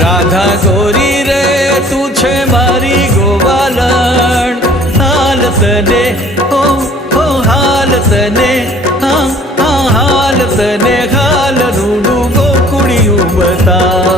રાધા ગોરી રે તું છે મારી ગોવાલણ, હાલ તને ઓ હાલ તને, હા હાલ તને હાલ રૂડું ગોકુળિયું બતા.